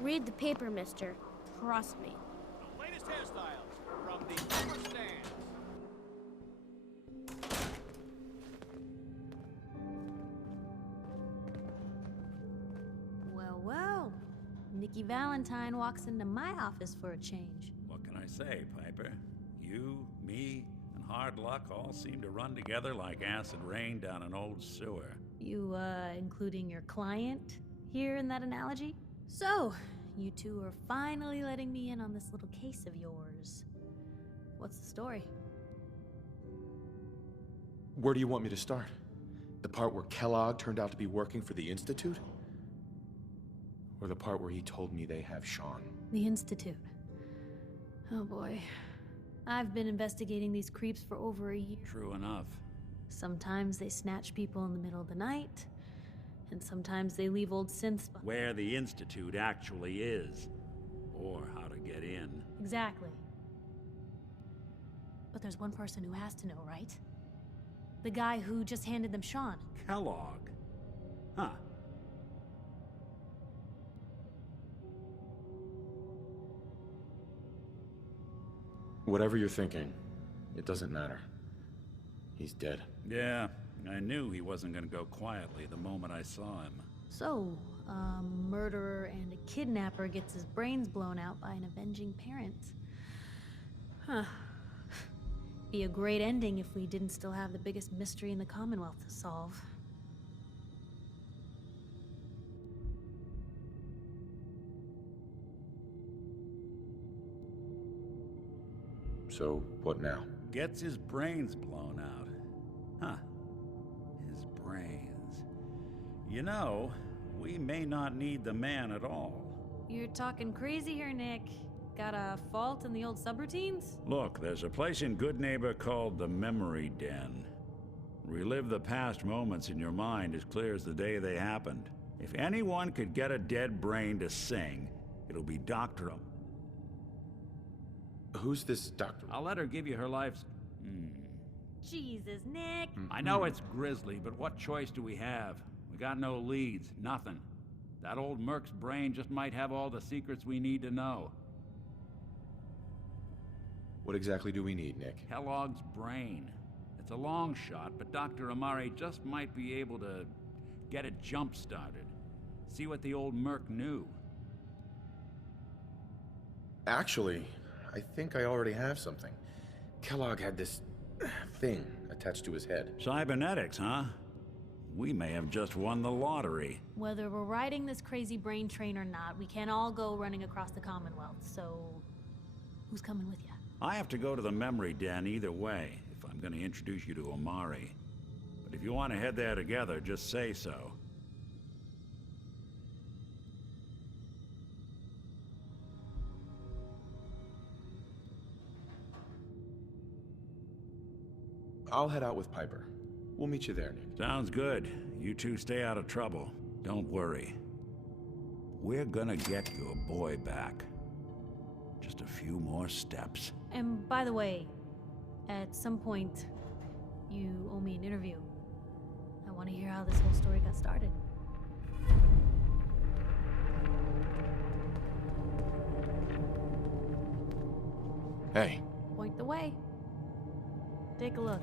Read the paper, mister. Trust me. The latest hairstyles from the upper stands. Well, well. Nikki Valentine walks into my office for a change. What can I say, Piper? You, me, and hard luck all seem to run together like acid rain down an old sewer. You, including your client here in that analogy? So, you two are finally letting me in on this little case of yours. What's the story? Where do you want me to start? The part where Kellogg turned out to be working for the Institute? Or the part where he told me they have Sean? The Institute. Oh boy. I've been investigating these creeps for over a year. True enough. Sometimes they snatch people in the middle of the night, and sometimes they leave old synths behind. Where the Institute actually is. Or how to get in. Exactly. But there's one person who has to know, right? The guy who just handed them Sean. Kellogg. Huh. Whatever you're thinking, it doesn't matter. He's dead. Yeah, I knew he wasn't gonna go quietly the moment I saw him. So, a murderer and a kidnapper gets his brains blown out by an avenging parent. Huh. Be a great ending if we didn't still have the biggest mystery in the Commonwealth to solve. So, what now? Gets his brains blown out. Huh. His brains. You know, we may not need the man at all. You're talking crazy here, Nick. Got a fault in the old subroutines? Look, there's a place in Goodneighbor called the Memory Den. Relive the past moments in your mind as clear as the day they happened. If anyone could get a dead brain to sing, it'll be Dr. Who's this doctor? I'll let her give you her life's... Jesus, Nick. I know it's grisly, but what choice do we have? We got no leads, nothing. That old Merc's brain just might have all the secrets we need to know. What exactly do we need, Nick? Kellogg's brain. It's a long shot, but Dr. Amari just might be able to get it jump-started. See what the old Merc knew. Actually, I think I already have something. Kellogg had this thing attached to his head. Cybernetics, huh? We may have just won the lottery. Whether we're riding this crazy brain train or not, we can't all go running across the Commonwealth, so... who's coming with you? I have to go to the Memory Den either way, if I'm going to introduce you to Amari. But if you want to head there together, just say so. I'll head out with Piper. We'll meet you there, Nick. Sounds good. You two stay out of trouble. Don't worry. We're gonna get your boy back. Just a few more steps. And by the way, at some point, you owe me an interview. I want to hear how this whole story got started. Hey. Point the way. Take a look.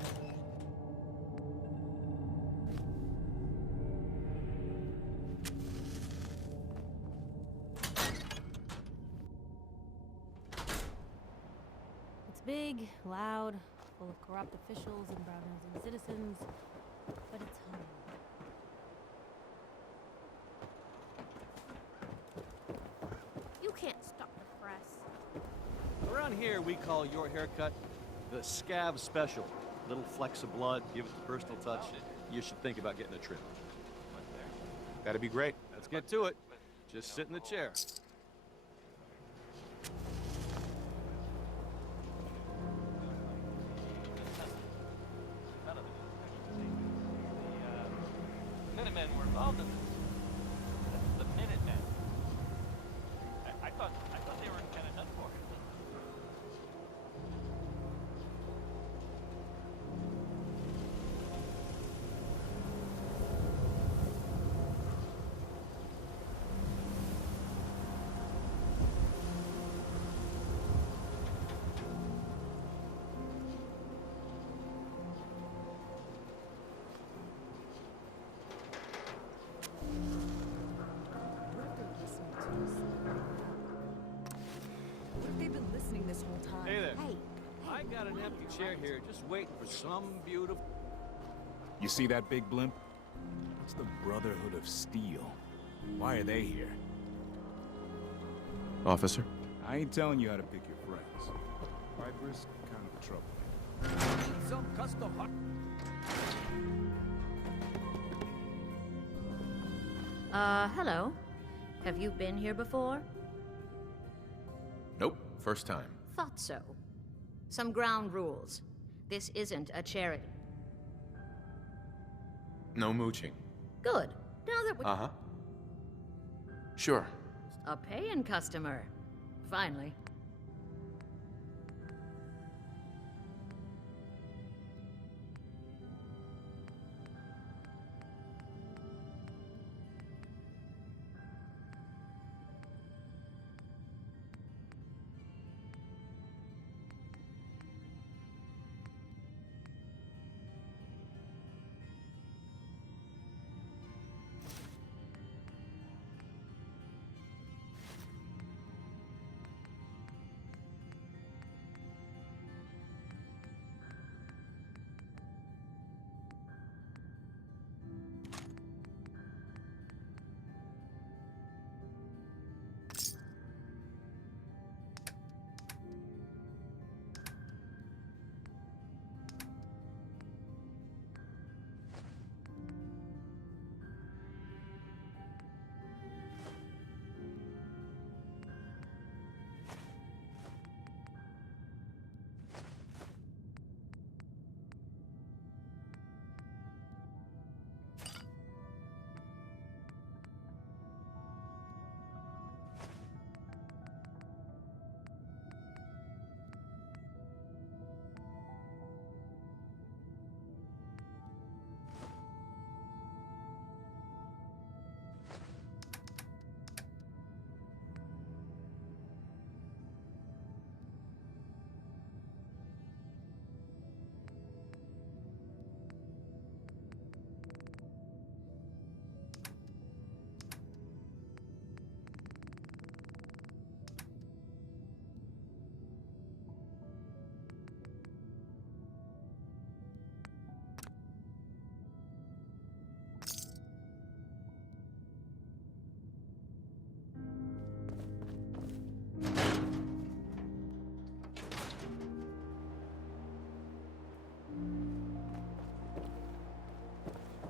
It's big, loud, full of corrupt officials and brown-nosing citizens, but it's home. You can't stop the press. Around here, we call your haircut the Scab Special. Little flecks of blood, give it the personal touch. You should think about getting a trim. That'd be great. Let's get to it. Just sit in the chair. Minutemen were involved in this. That's the Minutemen. I thought they were kind of done for. got an empty chair here, just waiting for some beautiful... You see that big blimp? It's the Brotherhood of Steel. Why are they here? Officer? I ain't telling you how to pick your friends. Piper's kind of trouble. Some custom... Hello. Have you been here before? Nope, first time. Thought so. Some ground rules. This isn't a charity. No mooching. Good. Now that we... Uh-huh. Sure. A paying customer. Finally.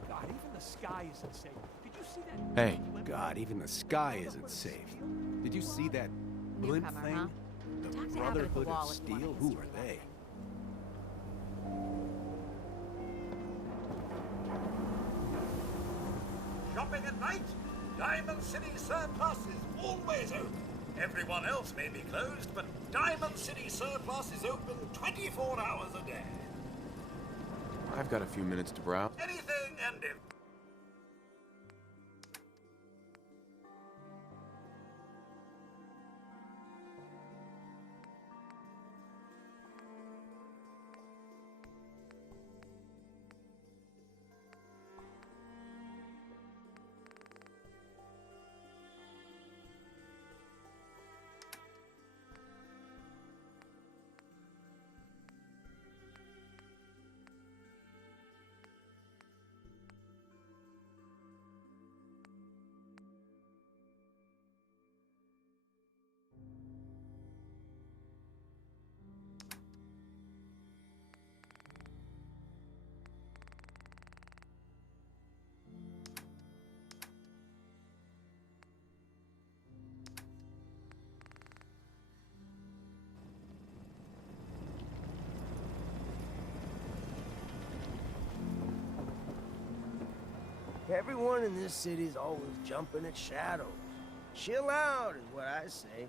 God, even the sky isn't safe. Did you see that? Hey. God, even the sky isn't safe. Did you see that blimp Newcomer, thing? huh? The Talk to Abbott at the Brotherhood wall of if you want Steel? to Who history are they? Shopping at night? Diamond City Surplus is always open. Everyone else may be closed, but Diamond City Surplus is open 24 hours a day. I've got a few minutes to browse. Anything and everything. Everyone in this city's always jumping at shadows. Chill out is what I say.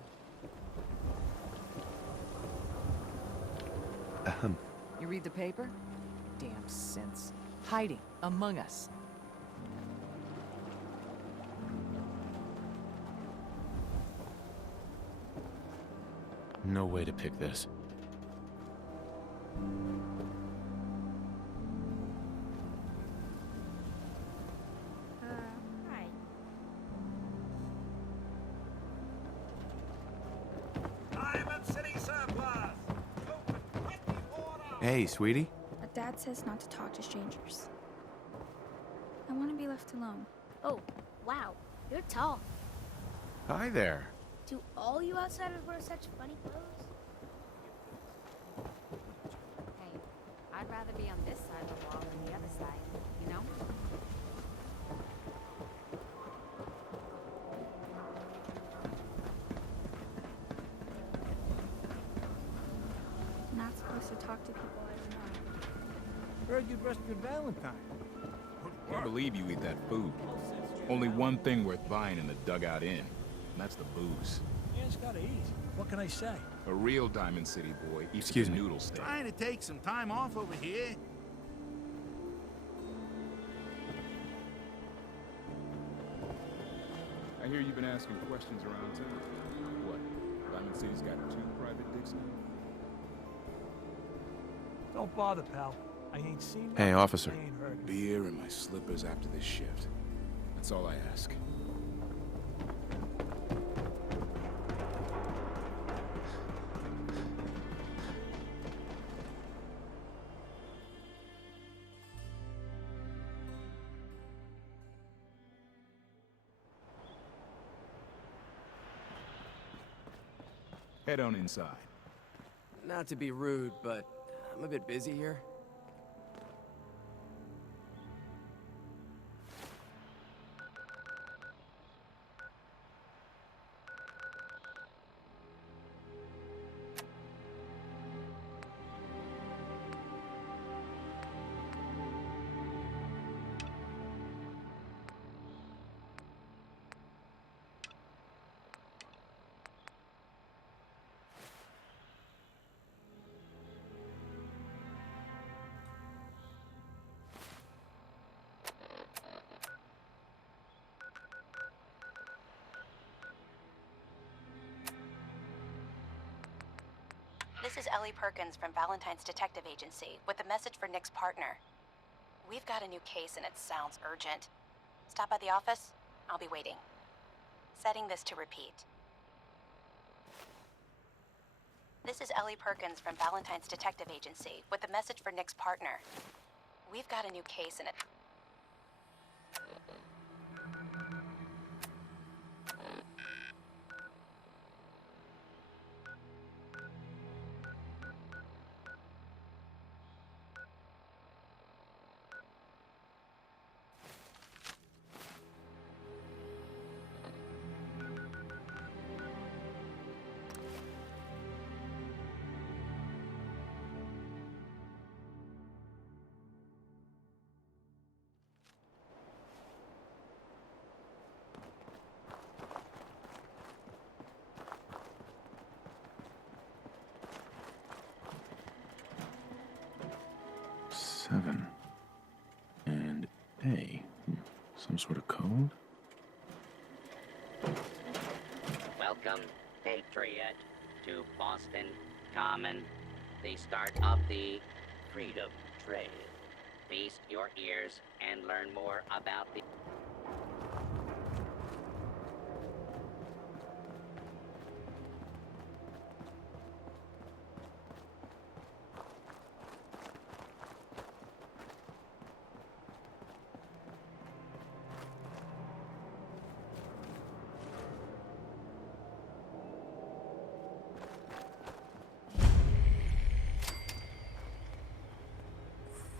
You read the paper? Damn sense. Hiding among us. No way to pick this. Right. Diamond City Surplus. Open 24 Hey, sweetie. But Dad says not to talk to strangers. I want to be left alone. Oh, wow. You're tall. Hi there. Do all you outsiders wear such funny clothes? Hey, I'd rather be on this side of the wall than the other side, you know? I'm not supposed to talk to people I don't know. Heard you dressed good Valentine. Can't believe you eat that food. Only one thing worth buying in the Dugout Inn, and that's the booze. Yeah, it's gotta eat. What can I say? A real Diamond City boy eats Excuse a me. noodle steak. Trying to take some time off over here. I hear you've been asking questions around town. What? Diamond City's got 2 private digs now? Don't bother, pal. I ain't seen Hey, nothing, officer. I ain't heard. Beer and my slippers after this shift. That's all I ask. Head on inside. Not to be rude, but I'm a bit busy here. This is Ellie Perkins from Valentine's Detective Agency with a message for Nick's partner. We've got a new case and it sounds urgent. Stop by the office. I'll be waiting. Setting this to repeat. This is Ellie Perkins from Valentine's Detective Agency with a message for Nick's partner. We've got a new case and it... Seven. And A. Some sort of code? Welcome, Patriot, to Boston Common, the start of the Freedom Trail. Feast your ears and learn more about the...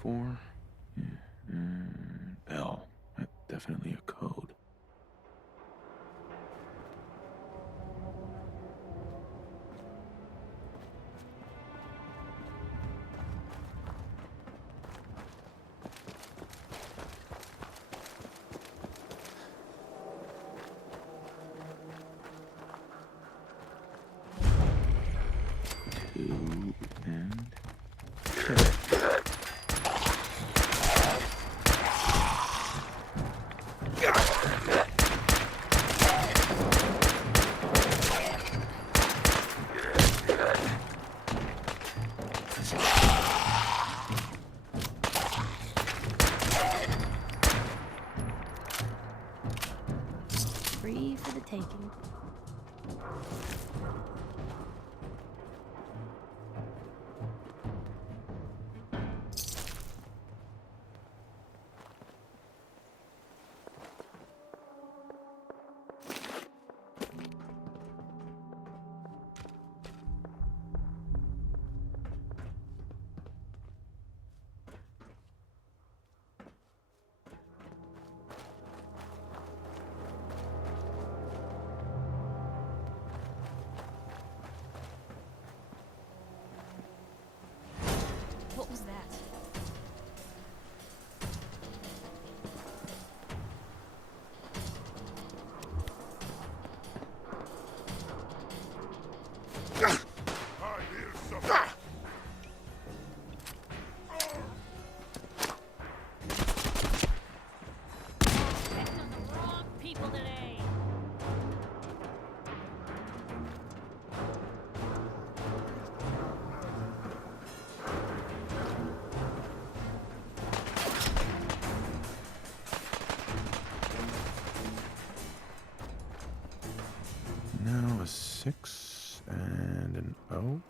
Four. Yeah. L. That's definitely a code. Two and... Free for the taking. 6 and an O.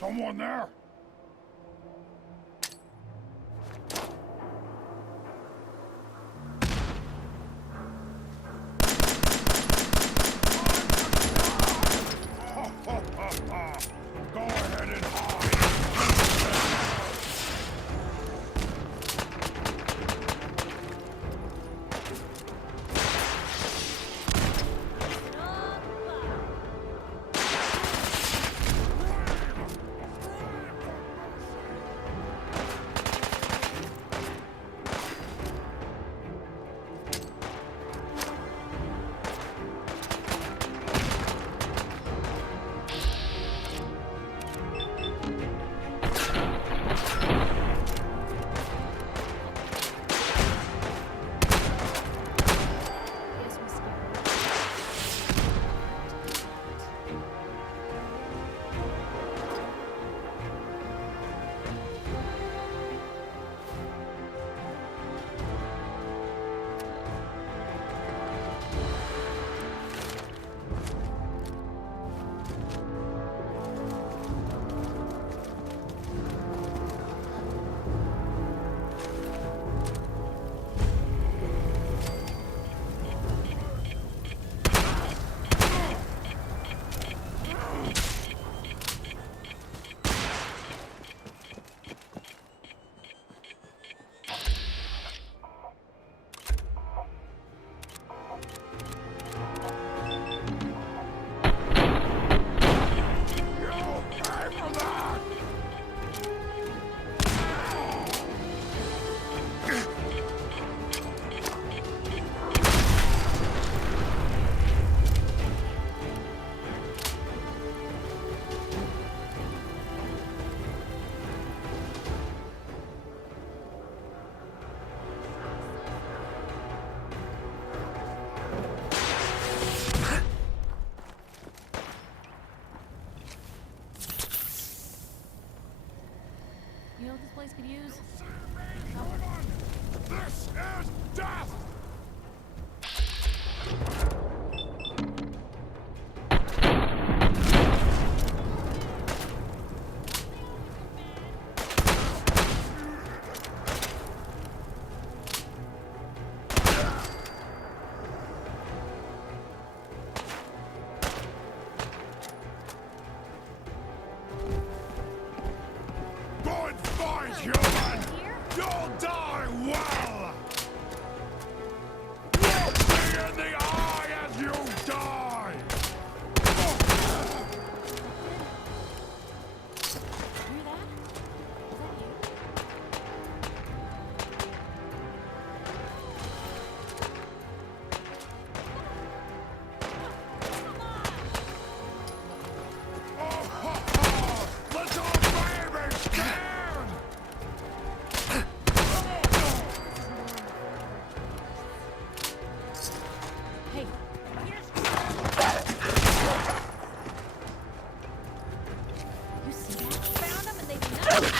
Someone there? Go ahead and hide. know what this place could use? This is death! Good fight, human! You'll die well! Look me in the eye as you die! Hear that? Is that you? Let our baby stand! Hey, you see that? Found them and they did not.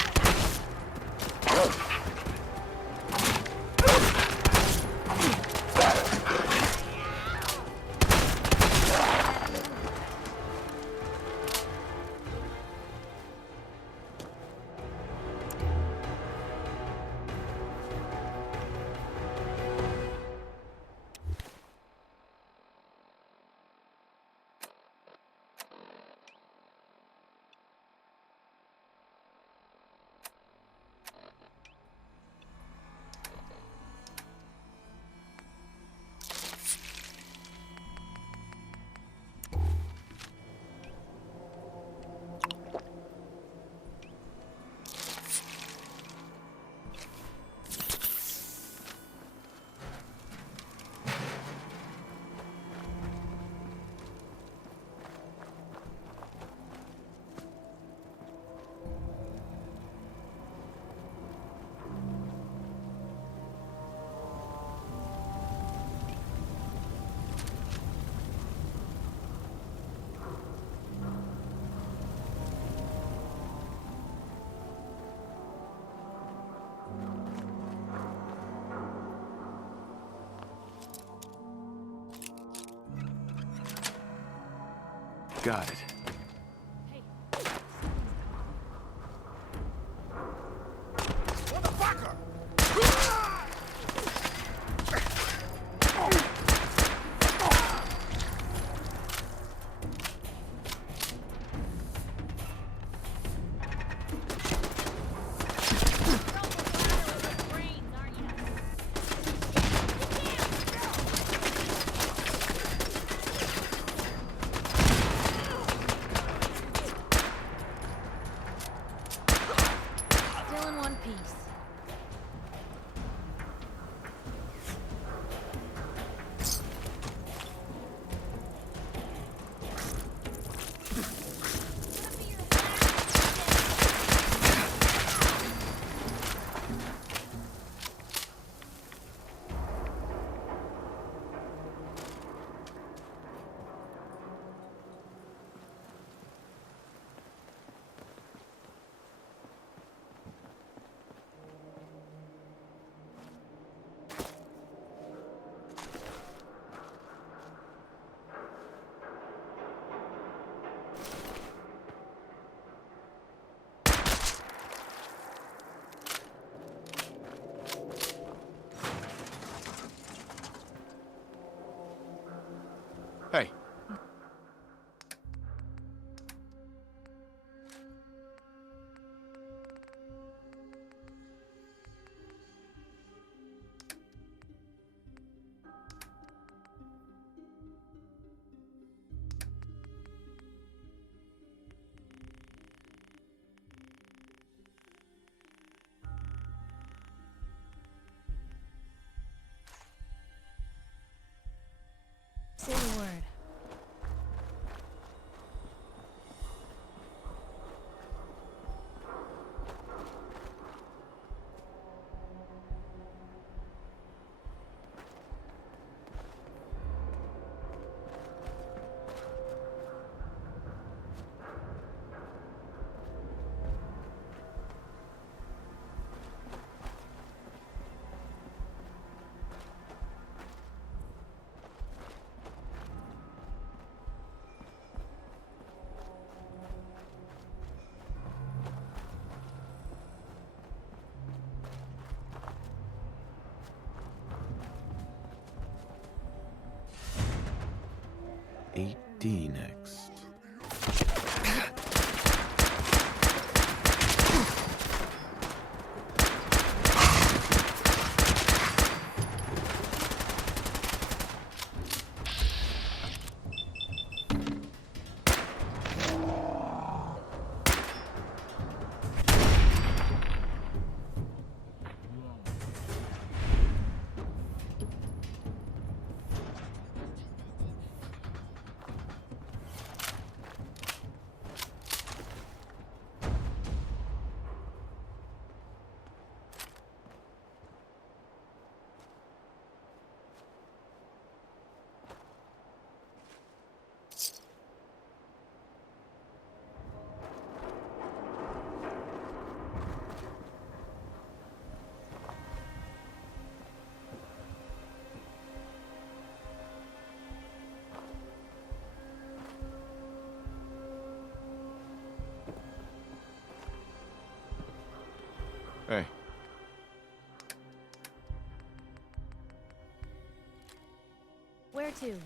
Got it. Still in one piece. D next. Hey. Where to?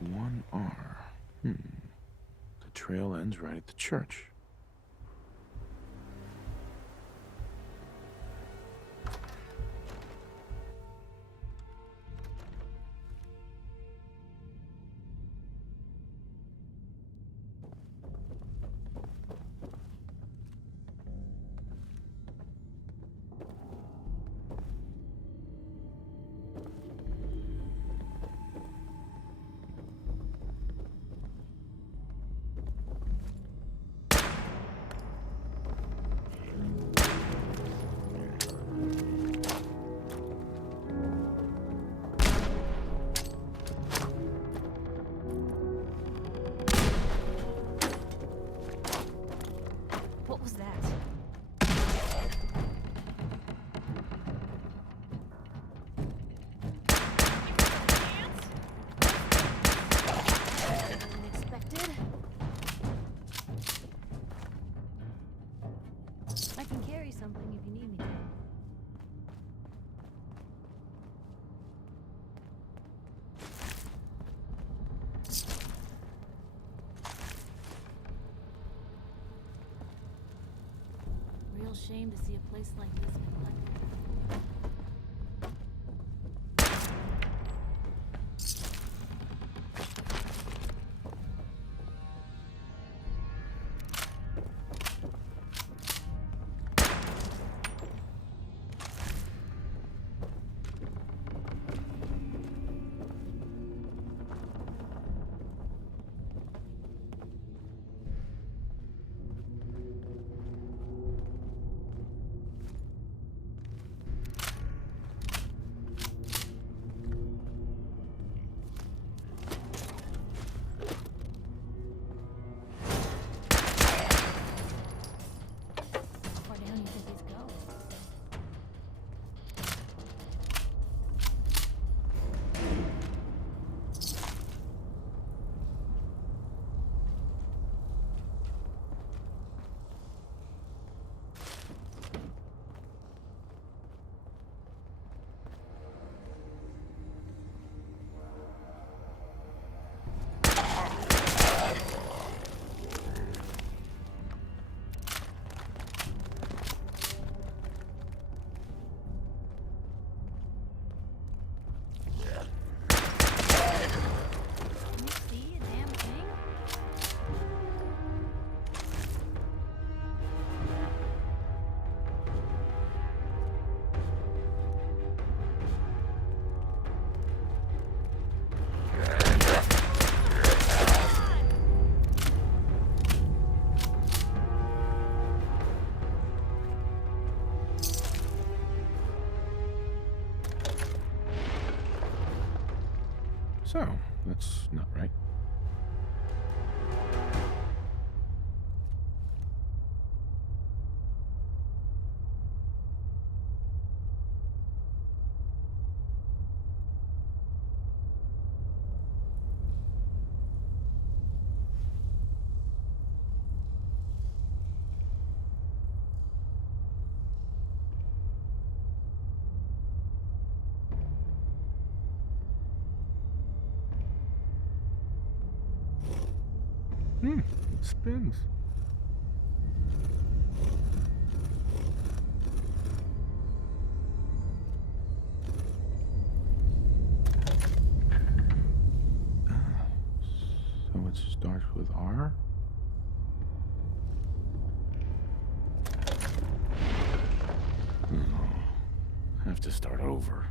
One R. The trail ends right at the church. What was that? Unexpected. I can carry something if you need me to. Real shame to see a place like this neglected. How far down do you think these go? Can you see a damn thing? So, that's not right. Spins. So it starts with R? I have to start over.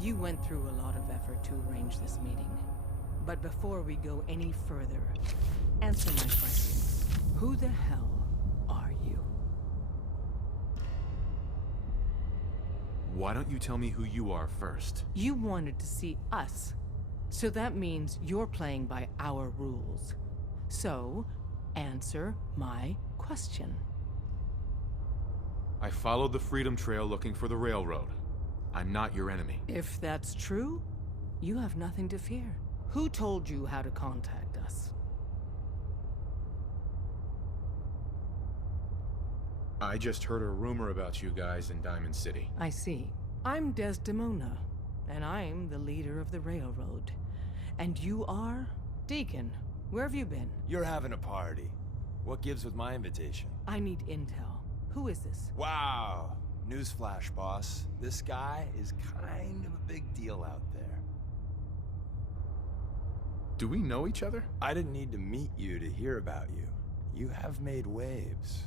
You went through a lot of effort to arrange this meeting. But before we go any further, answer my question. Who the hell are you? Why don't you tell me who you are first? You wanted to see us. So that means you're playing by our rules. So, answer my question. I followed the Freedom Trail looking for the railroad. I'm not your enemy. If that's true, you have nothing to fear. Who told you how to contact us? I just heard a rumor about you guys in Diamond City. I see. I'm Desdemona, and I'm the leader of the railroad. And you are? Deacon, where have you been? You're having a party. What gives with my invitation? I need intel. Who is this? Wow. Newsflash, boss. This guy is kind of a big deal out there. Do we know each other? I didn't need to meet you to hear about you. You have made waves.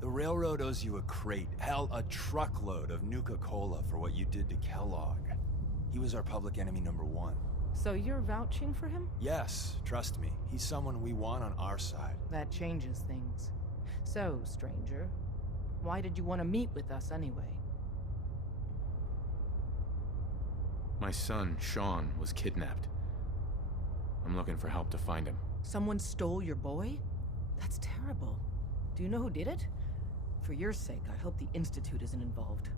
The railroad owes you a crate, hell, a truckload of Nuka-Cola for what you did to Kellogg. He was our public enemy #1. So you're vouching for him? Yes, trust me. He's someone we want on our side. That changes things. So, stranger, why did you want to meet with us anyway? My son, Sean, was kidnapped. I'm looking for help to find him. Someone stole your boy? That's terrible. Do you know who did it? For your sake, I hope the Institute isn't involved.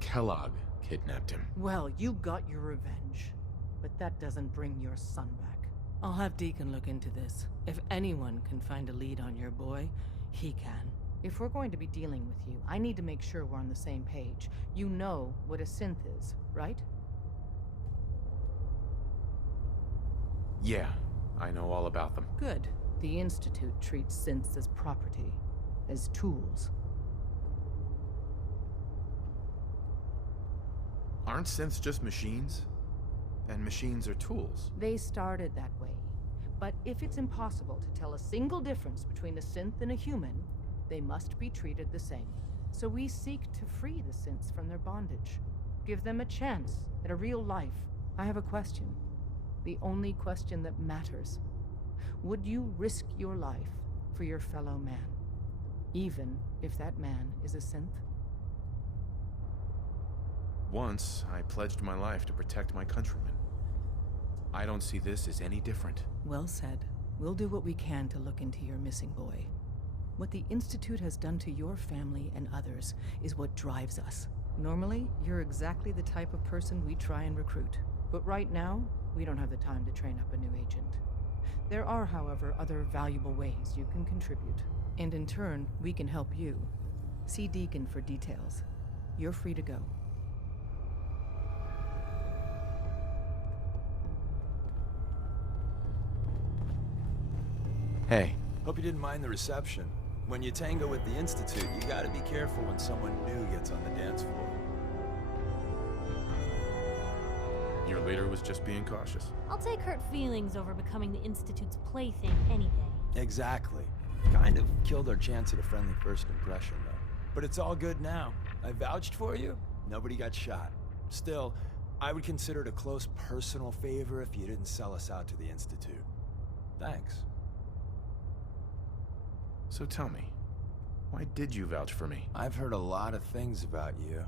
Kellogg kidnapped him. Well, you got your revenge. But that doesn't bring your son back. I'll have Deacon look into this. If anyone can find a lead on your boy, he can. If we're going to be dealing with you, I need to make sure we're on the same page. You know what a synth is, right? Yeah, I know all about them. Good. The Institute treats synths as property, as tools. Aren't synths just machines? And machines are tools. They started that way. But if it's impossible to tell a single difference between a synth and a human, they must be treated the same. So we seek to free the synths from their bondage. Give them a chance at a real life. I have a question. The only question that matters. Would you risk your life for your fellow man? Even if that man is a synth? Once, I pledged my life to protect my countrymen. I don't see this as any different. Well said. We'll do what we can to look into your missing boy. What the Institute has done to your family and others is what drives us. Normally, you're exactly the type of person we try and recruit. But right now, we don't have the time to train up a new agent. There are, however, other valuable ways you can contribute. And in turn, we can help you. See Deacon for details. You're free to go. Hey. Hope you didn't mind the reception. When you tango with the Institute, you gotta be careful when someone new gets on the dance floor. Your leader was just being cautious. I'll take hurt feelings over becoming the Institute's plaything any day. Exactly. Kind of killed our chance at a friendly first impression, though. But it's all good now. I vouched for you. Nobody got shot. Still, I would consider it a close personal favor if you didn't sell us out to the Institute. Thanks. So tell me, why did you vouch for me? I've heard a lot of things about you.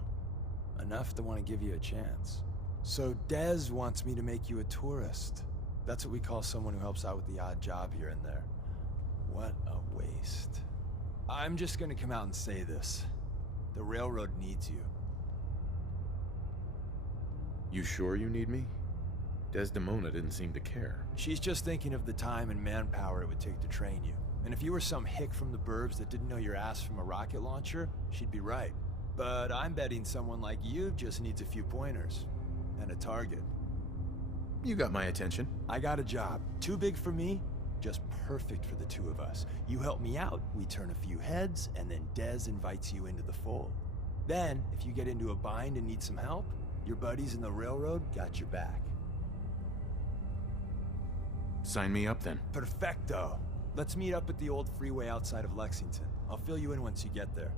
Enough to want to give you a chance. So Dez wants me to make you a tourist. That's what we call someone who helps out with the odd job here and there. What a waste. I'm just gonna come out and say this. The railroad needs you. You sure you need me? Desdemona didn't seem to care. She's just thinking of the time and manpower it would take to train you. And if you were some hick from the burbs that didn't know your ass from a rocket launcher, she'd be right. But I'm betting someone like you just needs a few pointers. And a target. You got my attention. I got a job. Too big for me, just perfect for the two of us. You help me out, we turn a few heads, and then Dez invites you into the fold. Then, if you get into a bind and need some help, your buddies in the railroad got your back. Sign me up then. Perfecto. Let's meet up at the old freeway outside of Lexington. I'll fill you in once you get there.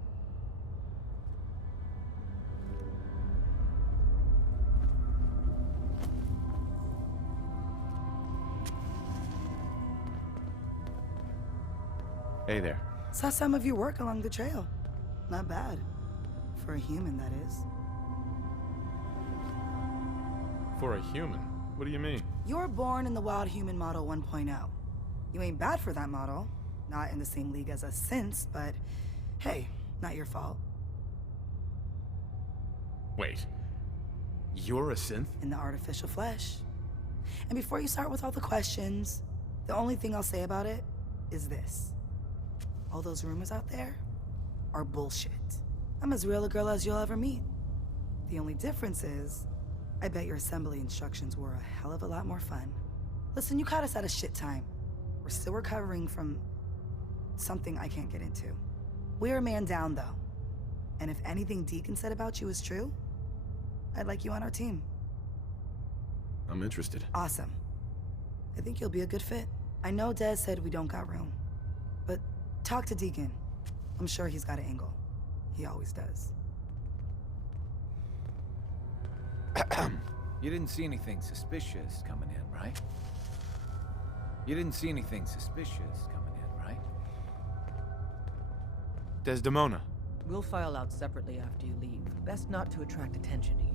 Hey there. Saw some of your work along the trail. Not bad. For a human, that is. For a human? What do you mean? You were born in the Wild Human Model 1.0. You ain't bad for that model. Not in the same league as us since, but hey, not your fault. Wait. You're a synth? In the artificial flesh. And before you start with all the questions, the only thing I'll say about it is this. All those rumors out there are bullshit. I'm as real a girl as you'll ever meet. The only difference is, I bet your assembly instructions were a hell of a lot more fun. Listen, you caught us at a shit time. We're still recovering from something I can't get into. We're a man down, though. And if anything Deacon said about you is true, I'd like you on our team. I'm interested. Awesome. I think you'll be a good fit. I know Dez said we don't got room, but talk to Deacon. I'm sure he's got an angle. He always does. You didn't see anything suspicious coming in, right? You didn't see anything suspicious coming in, right? Desdemona. We'll file out separately after you leave. Best not to attract attention here.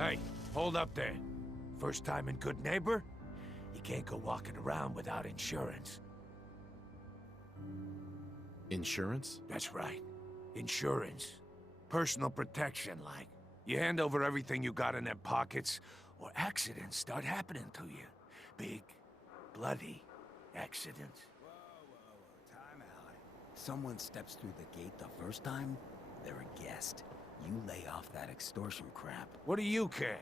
Hey, hold up there. First time in Good Neighbor? You can't go walking around without insurance. Insurance? That's right. Insurance. Personal protection, like. You hand over everything you got in them pockets, or accidents start happening to you. Big, bloody accidents. Time out. Someone steps through the gate the first time, they're a guest. You lay off that extortion crap. What do you care?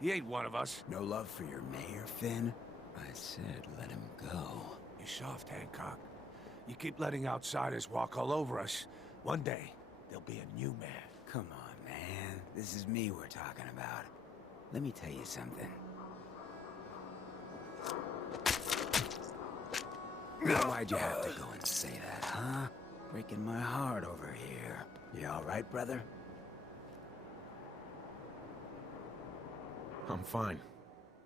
He ain't one of us. No love for your mayor, Finn? I said let him go. You're soft, Hancock. You keep letting outsiders walk all over us. One day, there'll be a new man. Come on, man. This is me we're talking about. Let me tell you something. Why'd you have to go and say that, huh? Breaking my heart over here. You all right, brother? I'm fine.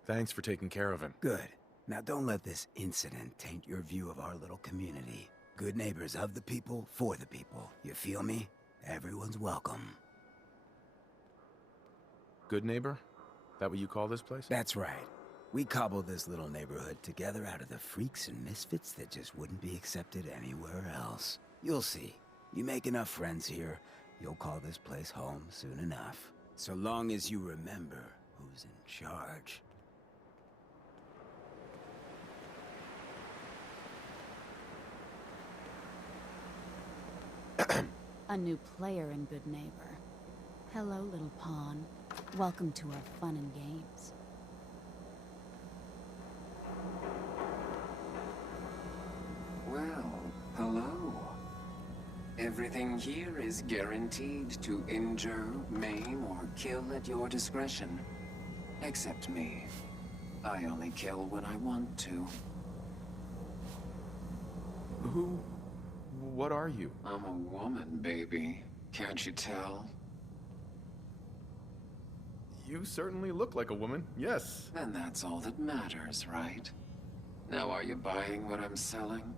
Thanks for taking care of him. Good. Now don't let this incident taint your view of our little community. Good neighbors of the people, for the people. You feel me? Everyone's welcome. Good neighbor? That what you call this place? That's right. We cobbled this little neighborhood together out of the freaks and misfits that just wouldn't be accepted anywhere else. You'll see. You make enough friends here, you'll call this place home soon enough. So long as you remember who's in charge. A new player in Good Neighbor. Hello, little pawn. Welcome to our fun and games. Well, hello. Everything here is guaranteed to injure, maim, or kill at your discretion. Except me. I only kill when I want to. What are you? I'm a woman, baby. Can't you tell? You certainly look like a woman, yes. And that's all that matters, right? Now are you buying what I'm selling?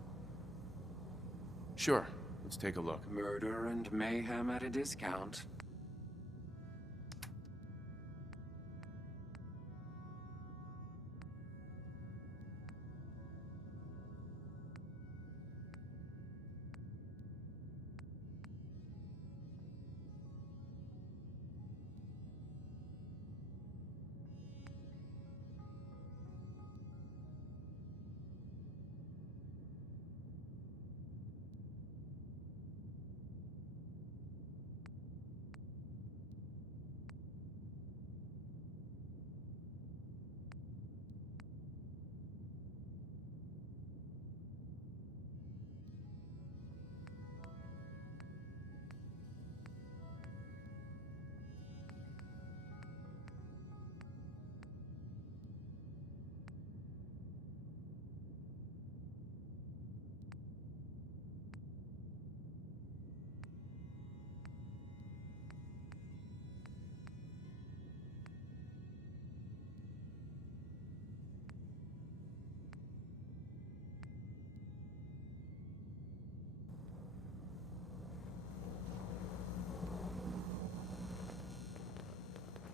Sure. Let's take a look. Murder and mayhem at a discount.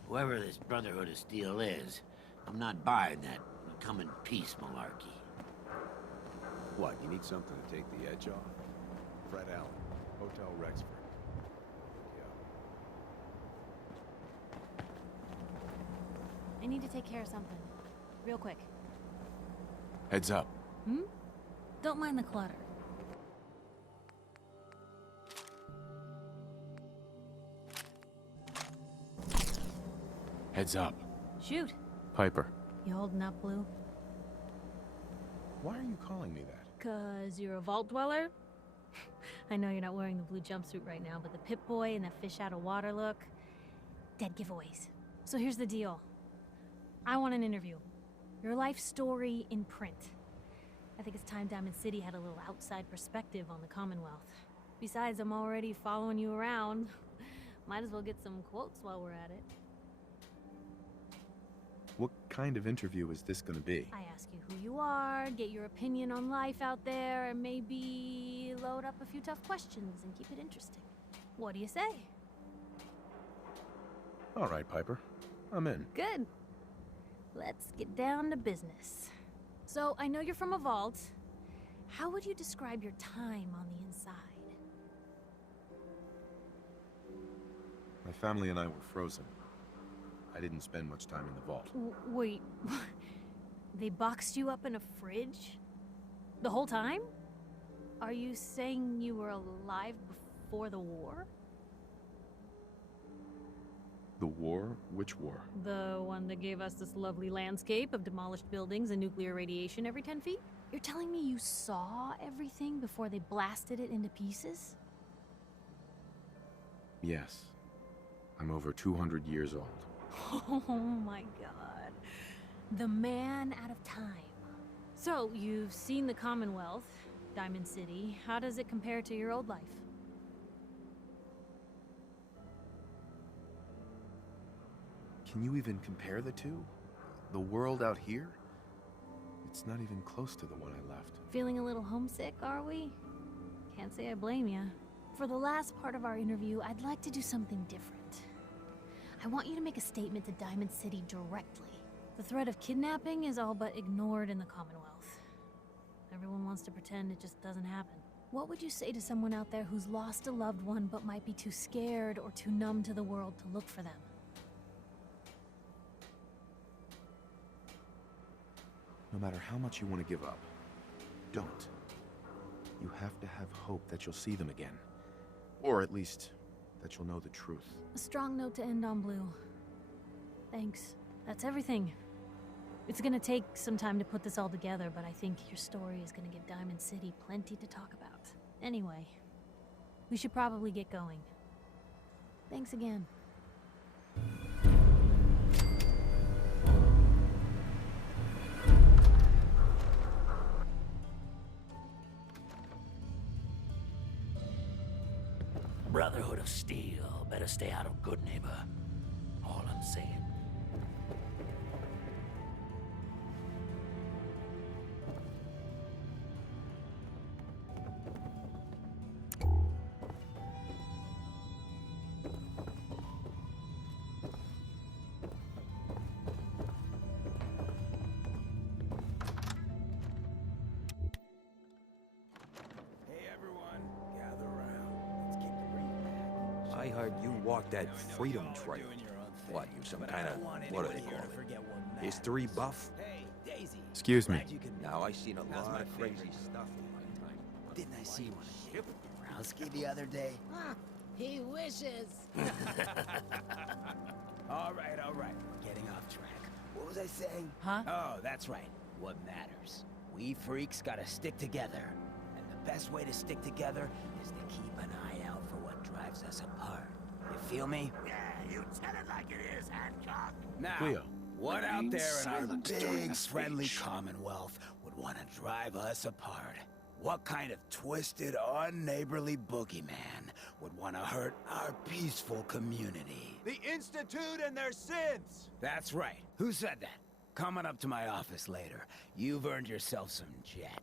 Whoever this Brotherhood of Steel is, I'm not buying that come in peace malarkey. What, you need something to take the edge off? Fred Allen, Hotel Rexford. I need to take care of something. Real quick. Heads up. Hmm? Don't mind the clutter. Heads up. Shoot. Piper. You holding up, Blue? Why are you calling me that? 'Cause you're a vault dweller? I know you're not wearing the blue jumpsuit right now, but the Pip-Boy and the fish out of water look, dead giveaways. So here's the deal. I want an interview. Your life story in print. I think it's time Diamond City had a little outside perspective on the Commonwealth. Besides, I'm already following you around. Might as well get some quotes while we're at it. What kind of interview is this gonna be? I ask you who you are, get your opinion on life out there, and maybe load up a few tough questions and keep it interesting. What do you say? All right, Piper. I'm in. Good. Let's get down to business. So, I know you're from a vault. How would you describe your time on the inside? My family and I were frozen. I didn't spend much time in the vault. Wait, they boxed you up in a fridge? The whole time? Are you saying you were alive before the war? The war? Which war? The one that gave us this lovely landscape of demolished buildings and nuclear radiation every 10 feet? You're telling me you saw everything before they blasted it into pieces? Yes. I'm over 200 years old. Oh my god. The man out of time. So, you've seen the Commonwealth, Diamond City. How does it compare to your old life? Can you even compare the two? The world out here? It's not even close to the one I left. Feeling a little homesick, are we? Can't say I blame ya. For the last part of our interview, I'd like to do something different. I want you to make a statement to Diamond City directly. The threat of kidnapping is all but ignored in the Commonwealth. Everyone wants to pretend it just doesn't happen. What would you say to someone out there who's lost a loved one but might be too scared or too numb to the world to look for them? No matter how much you want to give up, don't. You have to have hope that you'll see them again. Or at least, that you'll know the truth. A strong note to end on, Blue. Thanks. That's everything. It's gonna take some time to put this all together, but I think your story is gonna give Diamond City plenty to talk about. Anyway, we should probably get going. Thanks again. Brotherhood of Steel. Better stay out of Good Neighbor. All I'm saying. I heard you walked that freedom trail. What, you some kind of, what do they call it? History buff? Excuse me. Now, I seen a lot of crazy stuff in my time. Didn't I see one of David Borowski the other day? He wishes. All right. We're getting off track. What was I saying? Huh? Oh, that's right. What matters? We freaks gotta stick together. And the best way to stick together is to keep an eye out for what drives us apart. You feel me? Yeah, you tell it like it is, Hancock. Now, Cleo. what out there in our during big the friendly speech. Commonwealth would want to drive us apart? What kind of twisted, unneighborly boogeyman would want to hurt our peaceful community? The Institute and their synths! That's right. Who said that? Coming up to my office later. You've earned yourself some jet.